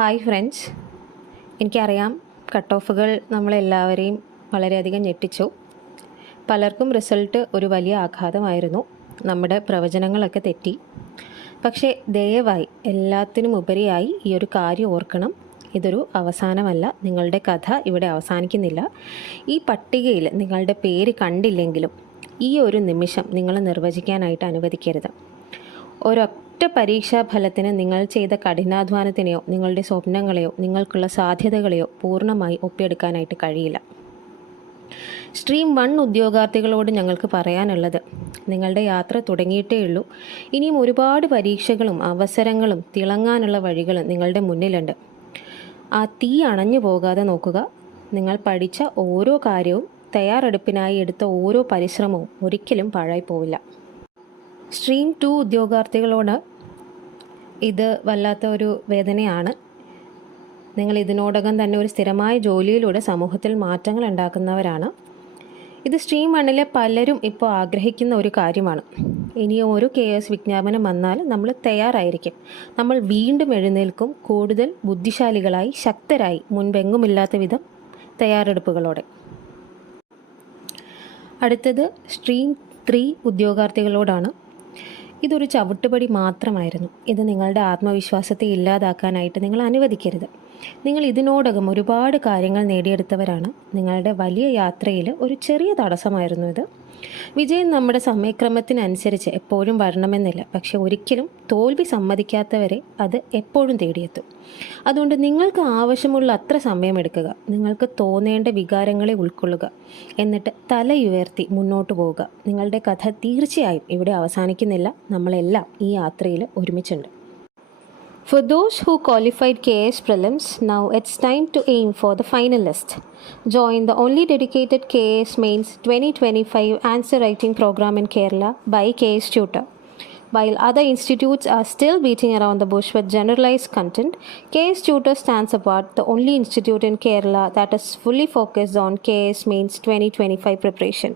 Hi friends, എനിക്കറിയാം cut ഓഫുകൾ നമ്മളെല്ലാവരെയും വളരെയധികം ഞെട്ടിച്ചു. പലർക്കും റിസൾട്ട് ഒരു വലിയ ആഘാതമായിരുന്നു. നമ്മുടെ പ്രവചനങ്ങളൊക്കെ തെറ്റി. പക്ഷേ ദയവായി എല്ലാത്തിനും ഉപരിയായി ഈ ഒരു കാര്യം ഓർക്കണം, ഇതൊരു അവസാനമല്ല. നിങ്ങളുടെ കഥ ഇവിടെ അവസാനിക്കുന്നില്ല. ഈ പട്ടികയിൽ നിങ്ങളുടെ പേര് കണ്ടില്ലെങ്കിലും ഈ ഒരു നിമിഷം നിങ്ങൾ നിർവചിക്കാനായിട്ട് അനുവദിക്കരുത്. ഒരൊറ്റ പരീക്ഷാ ഫലത്തിന് നിങ്ങൾ ചെയ്ത കഠിനാധ്വാനത്തിനെയോ നിങ്ങളുടെ സ്വപ്നങ്ങളെയോ നിങ്ങൾക്കുള്ള സാധ്യതകളെയോ പൂർണ്ണമായി ഒപ്പിയെടുക്കാനായിട്ട് കഴിയില്ല. സ്ട്രീം 1 ഉദ്യോഗാർത്ഥികളോട് ഞങ്ങൾക്ക് പറയാനുള്ളത്, നിങ്ങളുടെ യാത്ര തുടങ്ങിയിട്ടേ ഉള്ളൂ. ഇനിയും ഒരുപാട് പരീക്ഷകളും അവസരങ്ങളും തിളങ്ങാനുള്ള വഴികളും നിങ്ങളുടെ മുന്നിലുണ്ട്. ആ തീ അണഞ്ഞു പോകാതെ നോക്കുക. നിങ്ങൾ പഠിച്ച ഓരോ കാര്യവും തയ്യാറെടുപ്പിനായി എടുത്ത ഓരോ പരിശ്രമവും ഒരിക്കലും പാഴായി പോവില്ല. സ്ട്രീം 2 ഉദ്യോഗാർത്ഥികളോട് ഇത് വല്ലാത്ത ഒരു വേദനയാണ്. നിങ്ങൾ ഇതിനോടകം തന്നെ ഒരു സ്ഥിരമായ ജോലിയിലൂടെ സമൂഹത്തിൽ മാറ്റങ്ങൾ ഉണ്ടാക്കുന്നവരാണ്. ഇത് സ്ട്രീം 1 പലരും ഇപ്പോൾ ആഗ്രഹിക്കുന്ന ഒരു കാര്യമാണ്. ഇനി ഒരു KS വിജ്ഞാപനം വന്നാൽ നമ്മൾ തയ്യാറായിരിക്കും. നമ്മൾ വീണ്ടും എഴുന്നേൽക്കും, കൂടുതൽ ബുദ്ധിശാലികളായി, ശക്തരായി, മുൻപെങ്ങുമില്ലാത്ത വിധം തയ്യാറെടുപ്പുകളോടെ. അടുത്തത് സ്ട്രീം 3 ഉദ്യോഗാർത്ഥികളോടാണ്. ഇതൊരു ചവിട്ടുപടി മാത്രമായിരുന്നു. ഇത് നിങ്ങളുടെ ആത്മവിശ്വാസത്തെ ഇല്ലാതാക്കാനായിട്ട് നിങ്ങൾ അനുവദിക്കരുത്. നിങ്ങൾ ഇതിനോടകം ഒരുപാട് കാര്യങ്ങൾ നേടിയെടുത്തവരാണ്. നിങ്ങളുടെ വലിയ യാത്രയിൽ ഒരു ചെറിയ തടസ്സമായിരുന്നു ഇത്. വിജയം നമ്മുടെ സമയക്രമത്തിനനുസരിച്ച് എപ്പോഴും വരണമെന്നില്ല. പക്ഷെ ഒരിക്കലും തോൽവി സമ്മതിക്കാത്തവരെ അത് എപ്പോഴും തേടിയെത്തും. അതുകൊണ്ട് നിങ്ങൾക്ക് ആവശ്യമുള്ള അത്ര സമയമെടുക്കുക. നിങ്ങൾക്ക് തോന്നേണ്ട വികാരങ്ങളെ ഉൾക്കൊള്ളുക. എന്നിട്ട് തലയുയർത്തി മുന്നോട്ട് പോവുക. നിങ്ങളുടെ കഥ തീർച്ചയായും ഇവിടെ അവസാനിക്കുന്നില്ല. നമ്മളെല്ലാം ഈ യാത്രയിൽ ഒരുമിച്ചുണ്ട്. For those who qualified KS prelims, now it's time to aim for the final list. Join the only dedicated KS Mains 2025 answer writing program in Kerala by KS Tutor. While other institutes are still beating around the bush with generalized content, KS Tutor stands apart, the only institute in Kerala that is fully focused on KS Mains 2025 preparation.